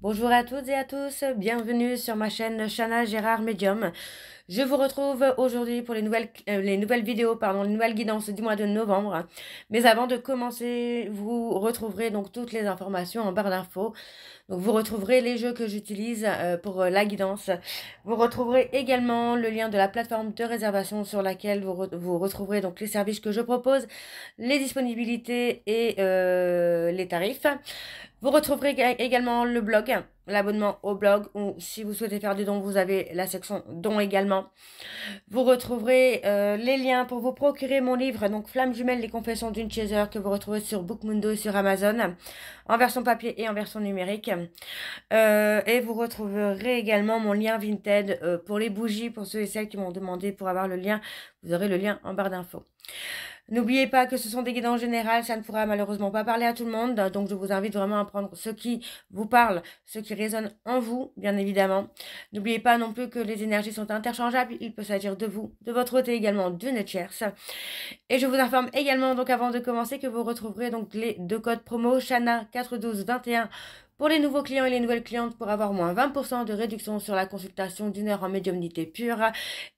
Bonjour à toutes et à tous, bienvenue sur ma chaîne Chana Gérard Medium. Je vous retrouve aujourd'hui pour les nouvelles vidéos, les nouvelles guidances du mois de novembre. Mais avant de commencer, vous retrouverez donc toutes les informations en barre d'infos. Donc vous retrouverez les jeux que j'utilise pour la guidance. Vous retrouverez également le lien de la plateforme de réservation sur laquelle vous retrouverez donc les services que je propose, les disponibilités et les tarifs. Vous retrouverez également le blog, l'abonnement au blog, ou si vous souhaitez faire des dons, vous avez la section dons également. Vous retrouverez les liens pour vous procurer mon livre, donc Flamme jumelle, les confessions d'une chaser, que vous retrouvez sur Bookmundo et sur Amazon, en version papier et en version numérique. Et vous retrouverez également mon lien Vinted pour les bougies, pour ceux et celles qui m'ont demandé pour avoir le lien. Vous aurez le lien en barre d'infos. N'oubliez pas que ce sont des guidances générales, ça ne pourra malheureusement pas parler à tout le monde, donc je vous invite vraiment à prendre ce qui vous parle, ce qui résonne en vous, bien évidemment. N'oubliez pas non plus que les énergies sont interchangeables, il peut s'agir de vous, de votre côté également, d'une tierce. Et je vous informe également, donc avant de commencer, que vous retrouverez donc les deux codes promo Chana 41221 pour les nouveaux clients et les nouvelles clientes pour avoir moins 20% de réduction sur la consultation d'une heure en médiumnité pure.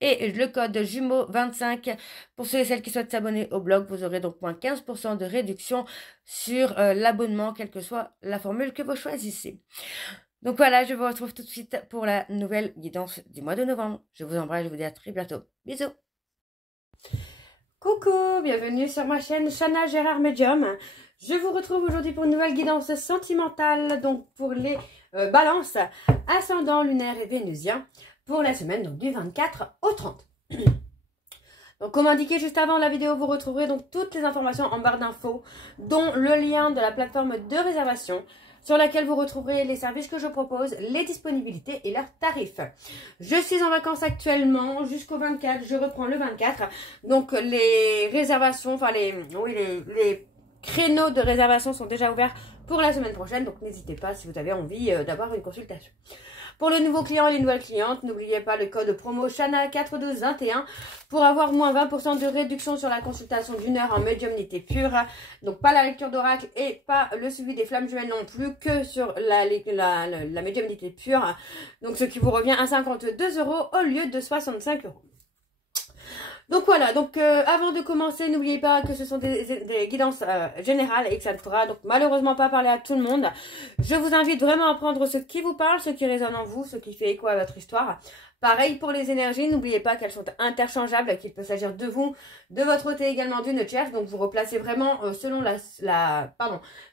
Et le code jumeau 25 pour ceux et celles qui souhaitent s'abonner au blog. Vous aurez donc moins 15% de réduction sur l'abonnement, quelle que soit la formule que vous choisissez. Donc voilà, je vous retrouve tout de suite pour la nouvelle guidance du mois de novembre. Je vous embrasse, je vous dis à très bientôt. Bisous. Coucou, bienvenue sur ma chaîne Chana Gérard Medium. Je vous retrouve aujourd'hui pour une nouvelle guidance sentimentale, donc pour les balances, ascendant lunaire et vénusien, pour la semaine donc du 24 au 30. Donc comme indiqué juste avant la vidéo, vous retrouverez donc toutes les informations en barre d'infos, dont le lien de la plateforme de réservation, sur laquelle vous retrouverez les services que je propose, les disponibilités et leurs tarifs. Je suis en vacances actuellement jusqu'au 24, je reprends le 24. Donc les réservations, enfin les créneaux de réservation sont déjà ouverts pour la semaine prochaine. Donc n'hésitez pas si vous avez envie d'avoir une consultation. Pour le nouveau client et les nouvelles clientes, n'oubliez pas le code promo Chana41221 pour avoir moins 20% de réduction sur la consultation d'une heure en médiumnité pure. Donc pas la lecture d'oracle et pas le suivi des flammes jumelles non plus, que sur la médiumnité pure. Donc ce qui vous revient à 52 € au lieu de 65 €. Donc voilà, donc avant de commencer, n'oubliez pas que ce sont des guidances générales et que ça ne pourra donc malheureusement pas parler à tout le monde. Je vous invite vraiment à prendre ce qui vous parle, ce qui résonne en vous, ce qui fait écho à votre histoire. Pareil pour les énergies, n'oubliez pas qu'elles sont interchangeables, qu'il peut s'agir de vous, de votre côté également d'une tierce. Donc vous replacez vraiment selon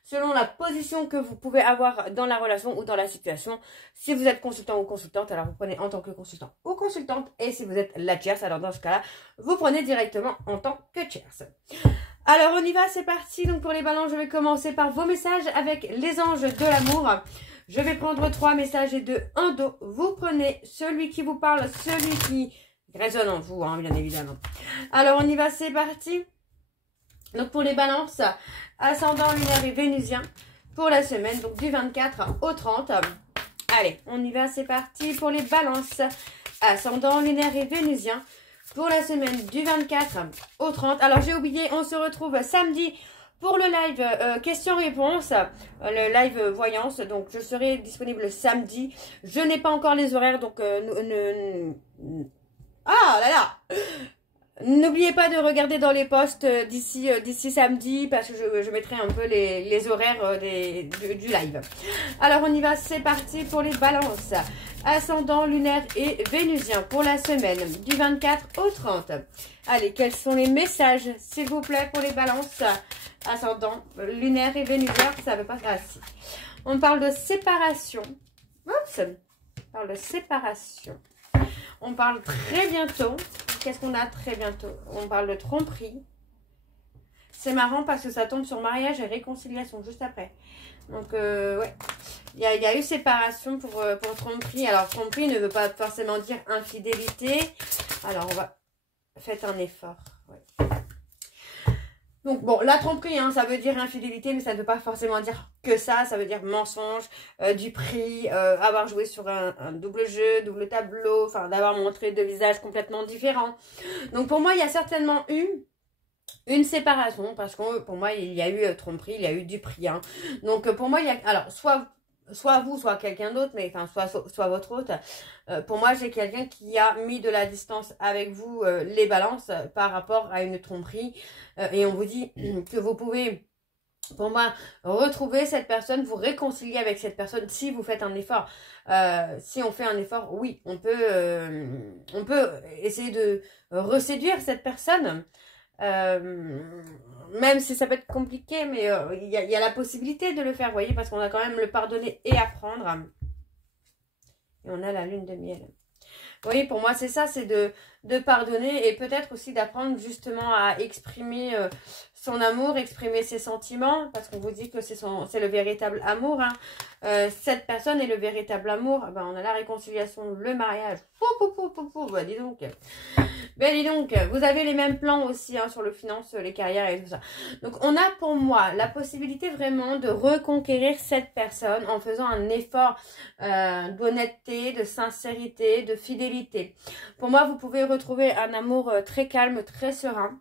selon la position que vous pouvez avoir dans la relation ou dans la situation. Si vous êtes consultant ou consultante, alors vous prenez en tant que consultant ou consultante. Et si vous êtes la tierce, alors dans ce cas-là, vous prenez directement en tant que tierce. Alors on y va, c'est parti. Donc pour les balances, je vais commencer par vos messages avec les anges de l'amour. Je vais prendre 3 messages et de 1 dos. Vous prenez celui qui vous parle, celui qui résonne en vous, hein, bien évidemment. Alors on y va, c'est parti. Donc pour les balances, ascendant lunaire et vénusien pour la semaine, donc du 24 au 30. Allez, on y va, c'est parti pour les balances, ascendant lunaire et vénusien pour la semaine du 24 au 30. Alors j'ai oublié, on se retrouve samedi pour le live questions-réponses, le live voyance. Donc je serai disponible samedi. Je n'ai pas encore les horaires, donc ah là là, n'oubliez pas de regarder dans les posts d'ici samedi, parce que je mettrai un peu les horaires du live. Alors on y va, c'est parti pour les balances. Ascendant lunaire et vénusien pour la semaine du 24 au 30. Allez, quels sont les messages, s'il vous plaît, pour les balances? Ascendant lunaire et vénusien, ça ne veut pas... Ah si. On parle de séparation. Oups. On parle de séparation. On parle très bientôt. Qu'est-ce qu'on a très bientôt? On parle de tromperie. C'est marrant parce que ça tombe sur mariage et réconciliation juste après. Donc, ouais. Il y a eu séparation pour tromperie. Alors, tromperie ne veut pas forcément dire infidélité. Alors, on va... Faites un effort. Ouais. Donc, bon, la tromperie, hein, ça veut dire infidélité, mais ça ne veut pas forcément dire que ça. Ça veut dire mensonge, du prix, avoir joué sur un double jeu, double tableau, enfin, d'avoir montré deux visages complètement différents. Donc, pour moi, il y a certainement eu une séparation, parce que pour moi, il y a eu tromperie, il y a eu du prix. Hein. Donc, pour moi, il y a... Alors, soit soit vous, soit quelqu'un d'autre, mais enfin, soit votre hôte. Pour moi, j'ai quelqu'un qui a mis de la distance avec vous, les balances, par rapport à une tromperie. Et on vous dit que vous pouvez, pour moi, retrouver cette personne, vous réconcilier avec cette personne si vous faites un effort. Si on fait un effort, oui, on peut essayer de reséduire cette personne. Même si ça peut être compliqué, mais il y a la possibilité de le faire, vous voyez, parce qu'on a quand même le pardonner et apprendre. Et on a la lune de miel. Vous voyez, pour moi, c'est ça, c'est de pardonner et peut-être aussi d'apprendre justement à exprimer son amour, exprimer ses sentiments, parce qu'on vous dit que c'est le véritable amour. Hein. Cette personne est le véritable amour. Ben, on a la réconciliation, le mariage. Bah, dis donc. Ben dis donc, vous avez les mêmes plans aussi hein, sur le finance, les carrières et tout ça. Donc on a pour moi la possibilité vraiment de reconquérir cette personne en faisant un effort d'honnêteté, de sincérité, de fidélité. Pour moi, vous pouvez retrouver un amour très calme, très serein.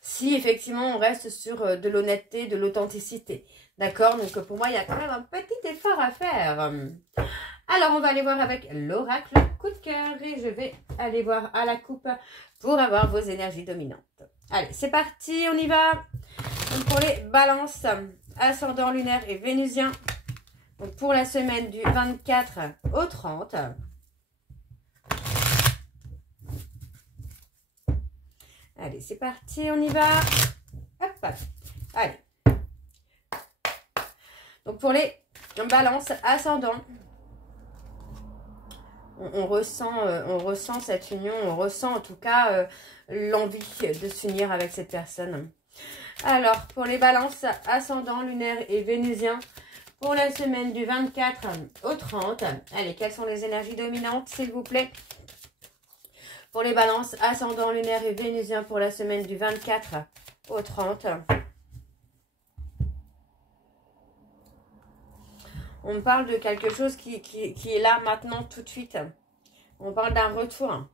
Si effectivement on reste sur de l'honnêteté, de l'authenticité. D'accord? Donc pour moi, il y a quand même un petit effort à faire. Alors, on va aller voir avec l'oracle coup de cœur et je vais aller voir à la coupe pour avoir vos énergies dominantes. Allez, c'est parti, on y va. Donc, pour les balances, ascendant lunaire et vénusien. Donc, pour la semaine du 24 au 30. Allez, c'est parti, on y va. Hop, allez. Donc, pour les balances, ascendant. On ressent cette union, on ressent en tout cas l'envie de s'unir avec cette personne. Alors, pour les balances, ascendant, lunaire et vénusien, pour la semaine du 24 au 30. Allez, quelles sont les énergies dominantes, s'il vous plaît? Pour les balances, ascendant, lunaire et vénusien, pour la semaine du 24 au 30. On me parle de quelque chose qui est là maintenant tout de suite. On parle d'un retour.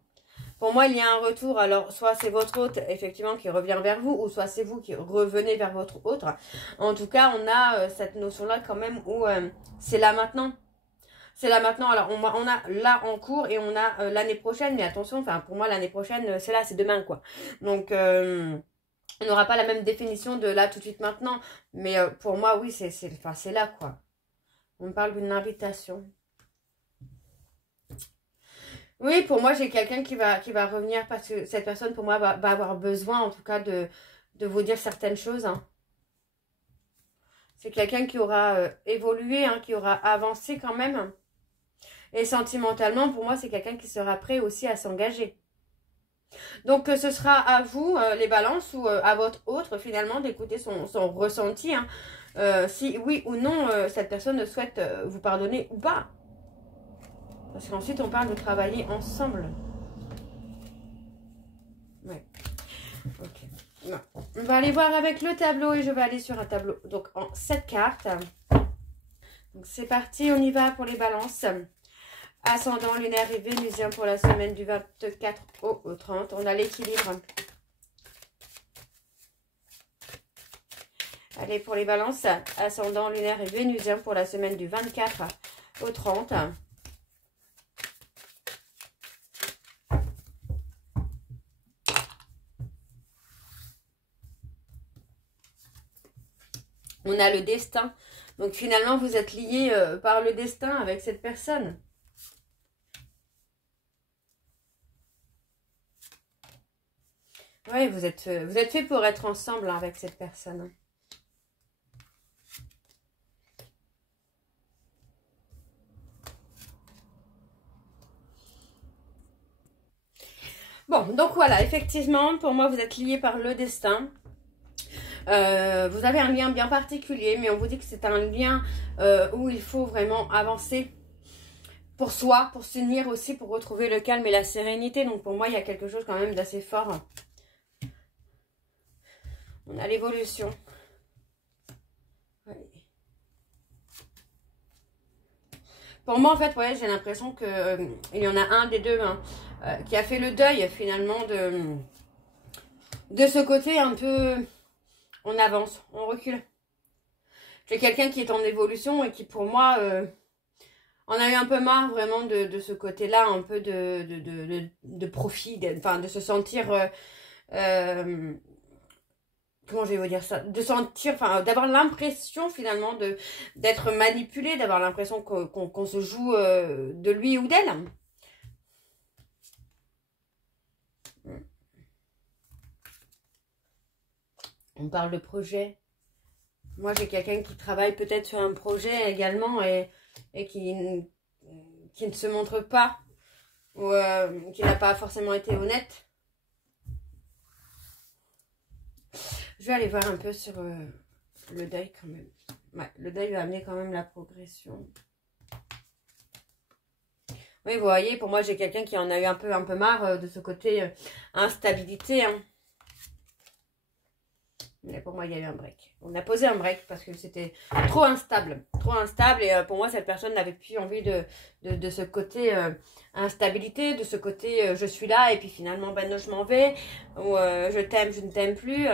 Pour moi, il y a un retour. Alors, soit c'est votre hôte, effectivement, qui revient vers vous, ou soit c'est vous qui revenez vers votre hôte. En tout cas, on a cette notion-là quand même où c'est là maintenant. C'est là maintenant. Alors, on a là en cours et on a l'année prochaine. Mais attention, enfin, pour moi, l'année prochaine, c'est là, c'est demain, quoi. Donc, on n'aura pas la même définition de là tout de suite maintenant. Mais pour moi, oui, c'est là, quoi. On me parle d'une invitation. Oui, pour moi, j'ai quelqu'un qui va revenir parce que cette personne, pour moi, va avoir besoin, en tout cas, de vous dire certaines choses. Hein. C'est quelqu'un qui aura évolué, hein, qui aura avancé quand même. Et sentimentalement, pour moi, c'est quelqu'un qui sera prêt aussi à s'engager. Donc, ce sera à vous, les balances, ou à votre autre, finalement, d'écouter son ressenti. Hein. Si oui ou non cette personne souhaite vous pardonner ou pas. Parce qu'ensuite on parle de travailler ensemble. Ouais. Ok. Non. On va aller voir avec le tableau et je vais aller sur un tableau. Donc en 7 cartes. Donc c'est parti, on y va pour les balances. Ascendant, lunaire et vénusien pour la semaine du 24 au 30. On a l'équilibre. Allez, pour les balances, ascendant, lunaire et vénusien pour la semaine du 24 au 30. On a le destin. Donc finalement, vous êtes liés par le destin avec cette personne. Oui, vous êtes fait pour être ensemble hein, avec cette personne. Bon, donc voilà, effectivement, pour moi, vous êtes liés par le destin. Vous avez un lien bien particulier, mais on vous dit que c'est un lien où il faut vraiment avancer pour soi, pour s'unir aussi, pour retrouver le calme et la sérénité. Donc pour moi, il y a quelque chose quand même d'assez fort. On a l'évolution. Pour moi, en fait, ouais, j'ai l'impression que il y en a un des deux hein, qui a fait le deuil finalement de ce côté un peu... On avance, on recule. J'ai quelqu'un qui est en évolution et qui pour moi en a eu un peu marre vraiment de ce côté-là, un peu de profit, de se sentir... comment je vais vous dire ça, de sentir, enfin, d'avoir l'impression finalement d'être manipulé, d'avoir l'impression qu'on se joue de lui ou d'elle. On parle de projet. Moi, j'ai quelqu'un qui travaille peut-être sur un projet également et qui ne se montre pas ou qui n'a pas forcément été honnête. Je vais aller voir un peu sur le deuil quand même. Ouais, le deuil va amener quand même la progression. Oui, vous voyez, pour moi, j'ai quelqu'un qui en a eu un peu marre de ce côté instabilité. Hein. Mais pour moi, il y a eu un break. On a posé un break parce que c'était trop instable. Trop instable. Et pour moi, cette personne n'avait plus envie de ce côté instabilité, de ce côté je suis là et puis finalement, ben non, je m'en vais. Ou je t'aime, je ne t'aime plus.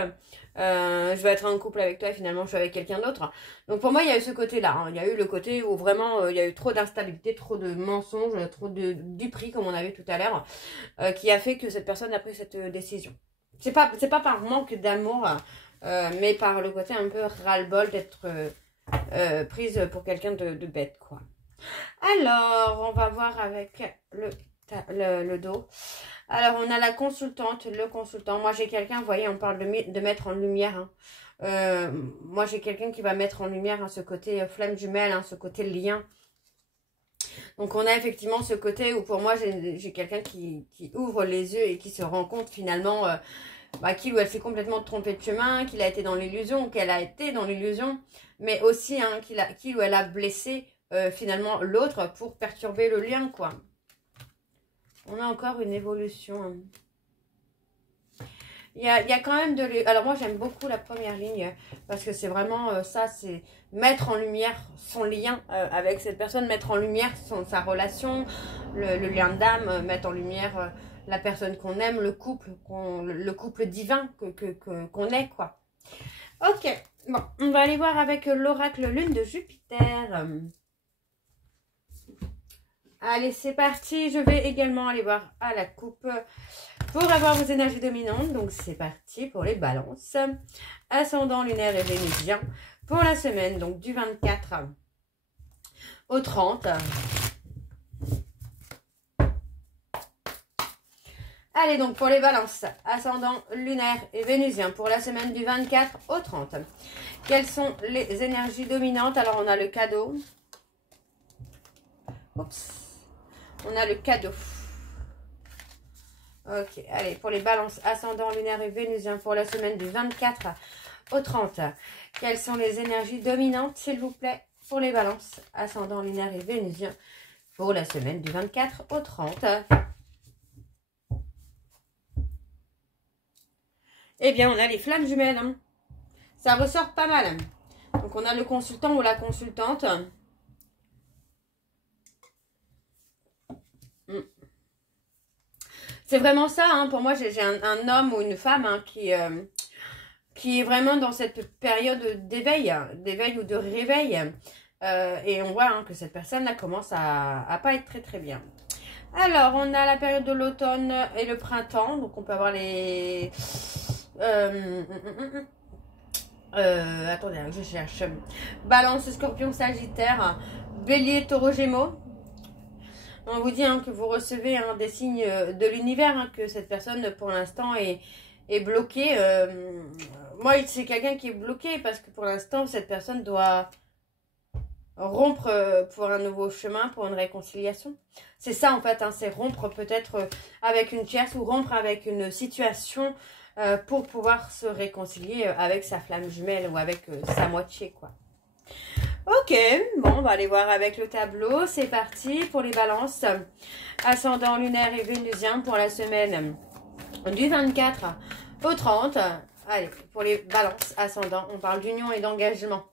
Je vais être en couple avec toi et finalement, je suis avec quelqu'un d'autre. Donc pour moi, il y a eu ce côté-là. Hein. Il y a eu le côté où vraiment, il y a eu trop d'instabilité, trop de mensonges, trop de duperie, comme on avait tout à l'heure, qui a fait que cette personne a pris cette décision. C'est pas par manque d'amour... mais par le côté un peu ras-le-bol d'être prise pour quelqu'un de bête, quoi. Alors, on va voir avec le dos. Alors, on a la consultante, le consultant. Moi, j'ai quelqu'un, vous voyez, on parle de mettre en lumière. Hein. Moi, j'ai quelqu'un qui va mettre en lumière hein, ce côté flamme jumelle, hein, ce côté lien. Donc, on a effectivement ce côté où, pour moi, j'ai quelqu'un qui ouvre les yeux et qui se rend compte, finalement... qu'il ou elle s'est complètement trompée de chemin, qu'il a été dans l'illusion ou qu'elle a été dans l'illusion, mais aussi hein, qu'il ou elle a blessé finalement l'autre pour perturber le lien, quoi. On a encore une évolution. Hein. Il y a quand même Alors moi j'aime beaucoup la première ligne parce que c'est vraiment ça, c'est mettre en lumière son lien avec cette personne, mettre en lumière sa relation, le lien d'âme, mettre en lumière... la personne qu'on aime, le couple divin qu'on est, quoi. Ok, bon, on va aller voir avec l'oracle lune de Jupiter. Allez, c'est parti. Je vais également aller voir à la coupe pour avoir vos énergies dominantes. Donc, c'est parti pour les balances. Ascendant lunaire et vénusien pour la semaine, donc du 24 au 30. Allez donc pour les balances, ascendant lunaire et vénusien pour la semaine du 24 au 30. Quelles sont les énergies dominantes? Alors on a le cadeau. Oups. On a le cadeau. Ok, allez pour les balances, ascendant lunaire et vénusien pour la semaine du 24 au 30. Quelles sont les énergies dominantes s'il vous plaît pour les balances, ascendant lunaire et vénusien pour la semaine du 24 au 30. Eh bien, on a les flammes jumelles. Hein. Ça ressort pas mal. Hein. Donc, on a le consultant ou la consultante. C'est vraiment ça. Hein. Pour moi, j'ai un homme ou une femme hein, qui est vraiment dans cette période d'éveil ou de réveil. Et on voit hein, que cette personne là commence à pas être très très bien. Alors, on a la période de l'automne et le printemps. Donc, on peut avoir les... attendez, je cherche. Balance, Scorpion, Sagittaire, Bélier, Taureau, Gémeaux. On vous dit hein, que vous recevez hein, des signes de l'univers, hein, que cette personne pour l'instant est bloquée. Moi, c'est quelqu'un qui est bloqué parce que pour l'instant, cette personne doit rompre pour un nouveau chemin, pour une réconciliation. C'est ça en fait, hein, c'est rompre peut-être avec une tierce ou rompre avec une situation pour pouvoir se réconcilier avec sa flamme jumelle ou avec sa moitié, quoi. Ok, bon, on va aller voir avec le tableau. C'est parti pour les balances. Ascendant lunaire et vénusien pour la semaine du 24 au 30. Allez, pour les balances ascendant, on parle d'union et d'engagement.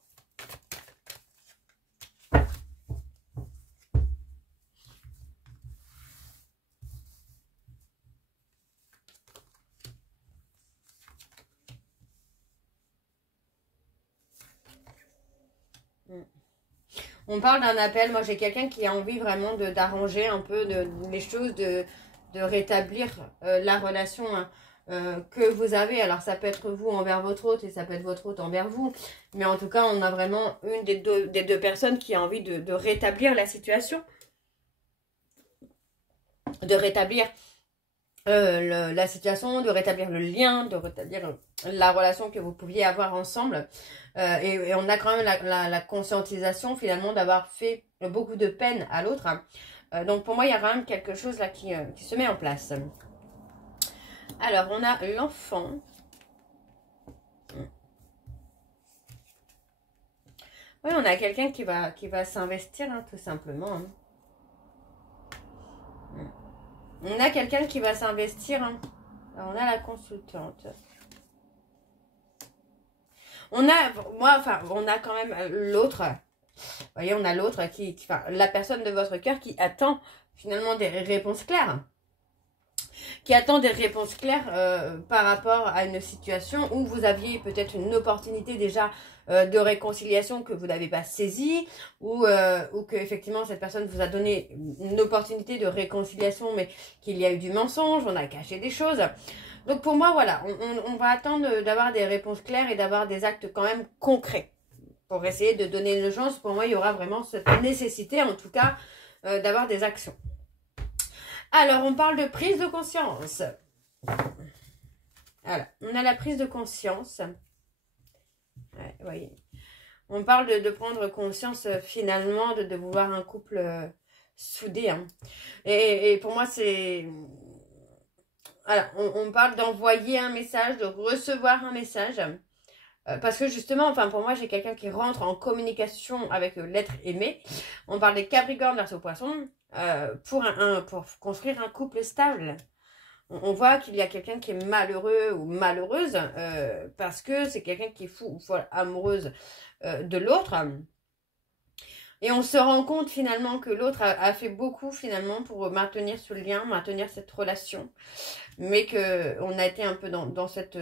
On parle d'un appel. Moi, j'ai quelqu'un qui a envie vraiment d'arranger un peu les choses, de rétablir la relation que vous avez. Alors, ça peut être vous envers votre hôte et ça peut être votre hôte envers vous. Mais en tout cas, on a vraiment une des deux personnes qui a envie de rétablir la situation. De rétablir la situation, de rétablir le lien, de rétablir la relation que vous pouviez avoir ensemble. Et on a quand même la conscientisation finalement d'avoir fait beaucoup de peine à l'autre. Donc pour moi, il y a quand même quelque chose là qui se met en place. Alors, on a l'enfant. Oui, on a quelqu'un qui va s'investir, hein, tout simplement. Hein. On a quelqu'un qui va s'investir. Hein. Alors, on a la consultante. On a quand même l'autre. Vous voyez, on a l'autre la personne de votre cœur qui attend finalement des réponses claires. Qui attend des réponses claires par rapport à une situation où vous aviez peut-être une opportunité déjà de réconciliation que vous n'avez pas saisie, ou que effectivement cette personne vous a donné une opportunité de réconciliation mais qu'il y a eu du mensonge, on a caché des choses. Donc pour moi, voilà, on va attendre d'avoir des réponses claires et d'avoir des actes quand même concrets pour essayer de donner une chance. Pour moi, il y aura vraiment cette nécessité, en tout cas, d'avoir des actions. Alors, on parle de prise de conscience. Voilà, on a la prise de conscience. Ouais, vous voyez. On parle de prendre conscience, finalement, de vous voir un couple soudé. Hein. Et pour moi, c'est... Voilà, on parle d'envoyer un message, de recevoir un message. Parce que justement, enfin pour moi, j'ai quelqu'un qui rentre en communication avec l'être aimé. On parle des Capricornes versus Poissons pour construire un couple stable. On voit qu'il y a quelqu'un qui est malheureux ou malheureuse parce que c'est quelqu'un qui est fou ou folle amoureuse de l'autre. Et on se rend compte finalement que l'autre a fait beaucoup finalement pour maintenir ce lien, maintenir cette relation. Mais qu'on a été un peu dans cet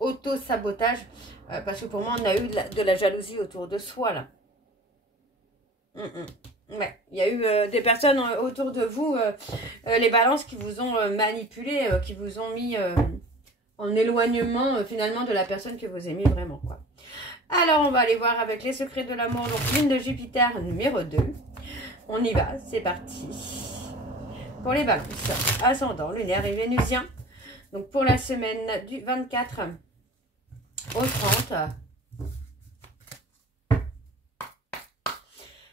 auto-sabotage. Parce que pour moi, on a eu de la jalousie autour de soi là. Ouais, il y a eu des personnes autour de vous, les balances qui vous ont manipulé, qui vous ont mis en éloignement finalement de la personne que vous aimez vraiment, quoi. Alors, on va aller voir avec les secrets de l'amour. Donc, lune de Jupiter numéro 2. On y va, c'est parti. Pour les balances, ascendant, lunaire et vénusien. Donc, pour la semaine du 24 au 30.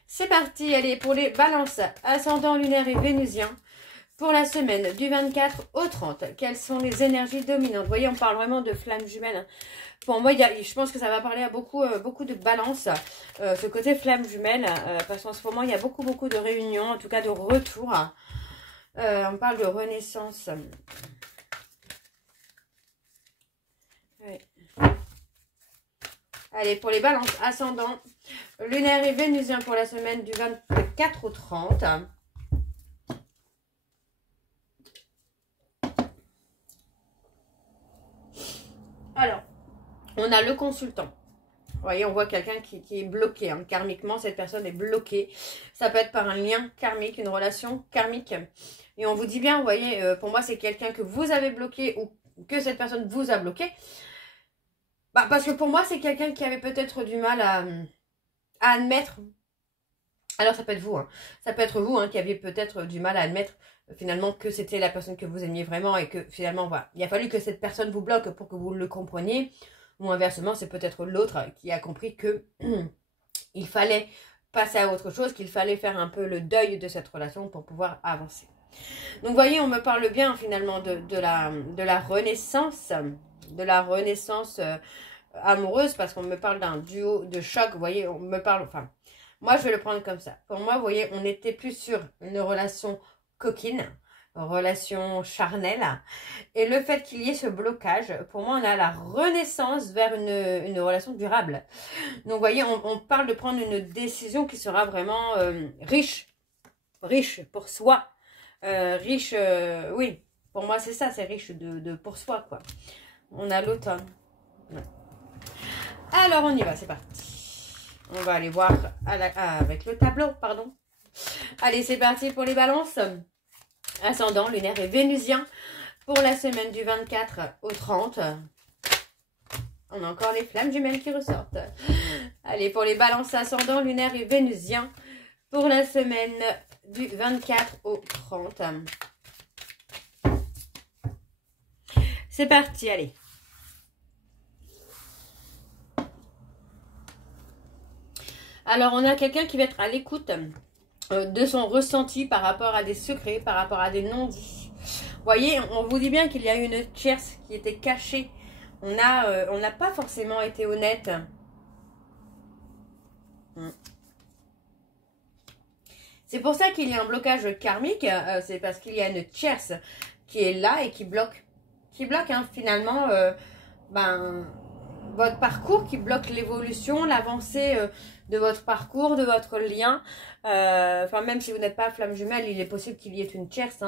C'est parti, allez, pour les balances, ascendant, lunaire et vénusien. Pour la semaine du 24 au 30, quelles sont les énergies dominantes? Vous voyez, on parle vraiment de flammes jumelles. Pour moi, je pense que ça va parler à beaucoup de balance, ce côté flamme jumelle, parce qu'en ce moment, il y a beaucoup de réunions, en tout cas de retours. On parle de renaissance. Ouais. Allez, pour les balances, ascendant, lunaire et vénusien pour la semaine du 24 au 30. Alors, on a le consultant. Vous voyez, on voit quelqu'un qui est bloqué. Hein. Karmiquement, cette personne est bloquée. Ça peut être par un lien karmique, une relation karmique. Et on vous dit bien, vous voyez, pour moi, c'est quelqu'un que vous avez bloqué ou que cette personne vous a bloqué. Bah, parce que pour moi, c'est quelqu'un qui avait peut-être du mal à admettre. Alors, ça peut être vous. Hein. Ça peut être vous hein, qui aviez peut-être du mal à admettre finalement que c'était la personne que vous aimiez vraiment et que finalement, voilà, il a fallu que cette personne vous bloque pour que vous le compreniez. Ou inversement, c'est peut-être l'autre qui a compris que il fallait passer à autre chose, qu'il fallait faire un peu le deuil de cette relation pour pouvoir avancer. Donc, vous voyez, on me parle bien finalement de la renaissance, amoureuse, parce qu'on me parle d'un duo de choc. Vous voyez, on me parle, enfin, moi, je vais le prendre comme ça. Pour moi, vous voyez, on n'était plus sur une relation coquine, relation charnelle, et le fait qu'il y ait ce blocage, pour moi on a la renaissance vers une relation durable. Donc vous voyez, on parle de prendre une décision qui sera vraiment riche pour soi, riche, oui, pour moi c'est ça, c'est riche pour soi quoi. On a l'automne. Alors on y va, c'est parti. On va aller voir avec le tableau, pardon. Allez, c'est parti pour les balances. Ascendant, lunaire et vénusien. Pour la semaine du 24 au 30. On a encore les flammes jumelles qui ressortent. Allez, pour les balances ascendant, lunaire et vénusien. Pour la semaine du 24 au 30. C'est parti, allez. Alors, on a quelqu'un qui va être à l'écoute de son ressenti par rapport à des secrets, par rapport à des non-dits. Vous voyez, on vous dit bien qu'il y a une tierce qui était cachée. On n'a pas forcément été honnête. C'est pour ça qu'il y a un blocage karmique. C'est parce qu'il y a une tierce qui est là et qui bloque. Qui bloque finalement votre parcours, qui bloque l'évolution, l'avancée de votre parcours, de votre lien. Enfin, même si vous n'êtes pas flamme jumelle, il est possible qu'il y ait une tierce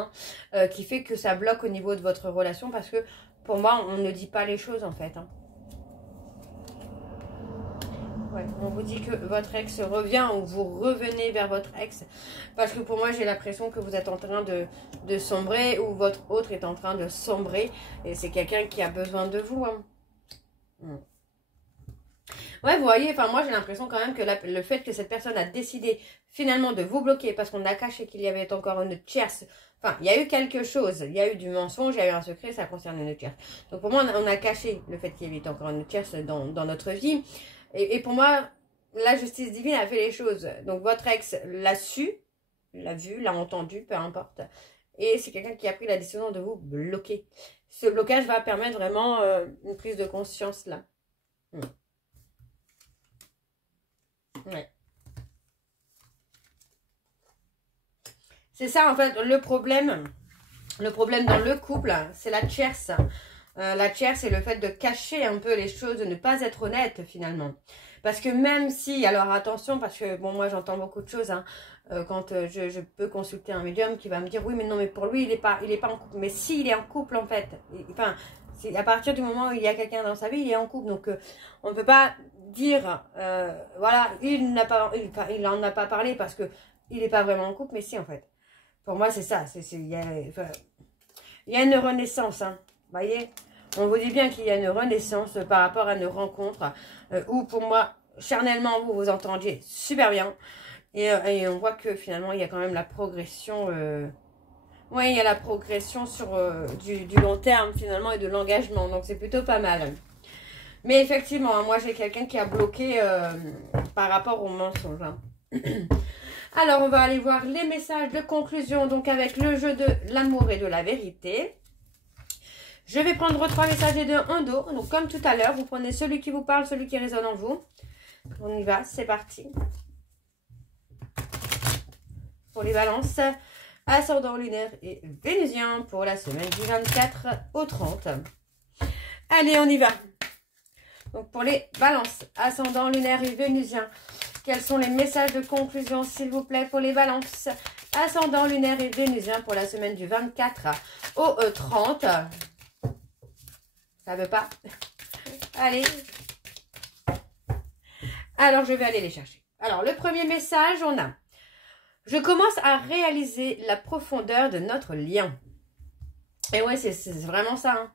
qui fait que ça bloque au niveau de votre relation parce que pour moi, on ne dit pas les choses en fait. Ouais, on vous dit que votre ex revient ou vous revenez vers votre ex. Parce que pour moi, j'ai l'impression que vous êtes en train de sombrer ou votre autre est en train de sombrer. Et c'est quelqu'un qui a besoin de vous. Ouais, vous voyez, enfin moi j'ai l'impression quand même que le fait que cette personne a décidé finalement de vous bloquer parce qu'on a caché qu'il y avait encore une tierce. Enfin, il y a eu quelque chose, il y a eu du mensonge, il y a eu un secret, ça concerne une tierce. Donc pour moi, on a caché le fait qu'il y avait encore une tierce dans notre vie. Et pour moi, la justice divine a fait les choses. Donc votre ex l'a su, l'a vu, l'a entendu, peu importe. Et c'est quelqu'un qui a pris la décision de vous bloquer. Ce blocage va permettre vraiment une prise de conscience là. Ouais. C'est ça en fait le problème. Le problème dans le couple, c'est la tierce. La tierce, c'est le fait de cacher un peu les choses, de ne pas être honnête finalement. Parce que même si, alors attention, parce que bon, moi j'entends beaucoup de choses quand je peux consulter un médium qui va me dire oui mais non mais pour lui il est pas en couple. Mais si il est en couple en fait, enfin c'est à partir du moment où il y a quelqu'un dans sa vie, il est en couple. Donc on ne peut pas dire voilà il en a pas parlé parce que il n'est pas vraiment en couple. Mais si en fait, pour moi c'est ça. Il y a une renaissance. Vous voyez, on vous dit bien qu'il y a une renaissance par rapport à une rencontre où pour moi, charnellement, vous vous entendiez super bien. Et on voit que finalement, il y a quand même la progression. Oui, il y a la progression sur du long terme finalement et de l'engagement. Donc c'est plutôt pas mal. Mais effectivement, moi j'ai quelqu'un qui a bloqué par rapport au mensonge. Alors on va aller voir les messages de conclusion. Donc avec le jeu de l'amour et de la vérité. Je vais prendre 3 messages et 2 en dos. Donc, comme tout à l'heure, vous prenez celui qui vous parle, celui qui résonne en vous. On y va, c'est parti. Pour les balances, ascendant lunaire et vénusien pour la semaine du 24 au 30. Allez, on y va. Donc, pour les balances, ascendant lunaire et vénusien, quels sont les messages de conclusion, s'il vous plaît, pour les balances, ascendant lunaire et vénusien pour la semaine du 24 au 30. Ça veut pas. Allez. Alors, je vais aller les chercher. Alors, le premier message, on a. Je commence à réaliser la profondeur de notre lien. Et ouais, c'est vraiment ça.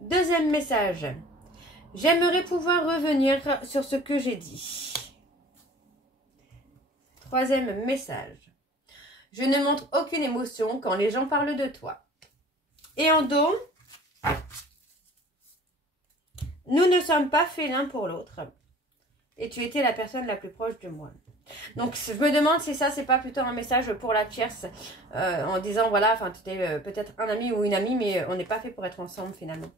Deuxième message. J'aimerais pouvoir revenir sur ce que j'ai dit. Troisième message. Je ne montre aucune émotion quand les gens parlent de toi. Et en dos. Nous ne sommes pas faits l'un pour l'autre. Et tu étais la personne la plus proche de moi. Donc, je me demande si ça, c'est pas plutôt un message pour la tierce. En disant, voilà, enfin, tu étais peut-être un ami ou une amie, mais on n'est pas fait pour être ensemble, finalement.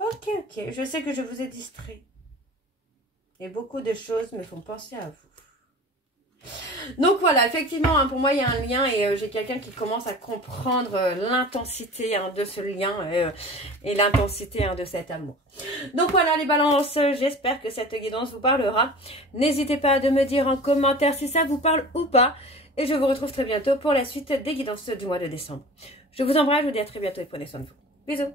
Ok, ok. Je sais que je vous ai distrait. Et beaucoup de choses me font penser à vous. Donc voilà, effectivement, pour moi, il y a un lien et j'ai quelqu'un qui commence à comprendre l'intensité de ce lien et l'intensité de cet amour. Donc voilà les balances, j'espère que cette guidance vous parlera. N'hésitez pas à me dire en commentaire si ça vous parle ou pas. Et je vous retrouve très bientôt pour la suite des guidances du mois de décembre. Je vous embrasse, je vous dis à très bientôt et prenez soin de vous. Bisous.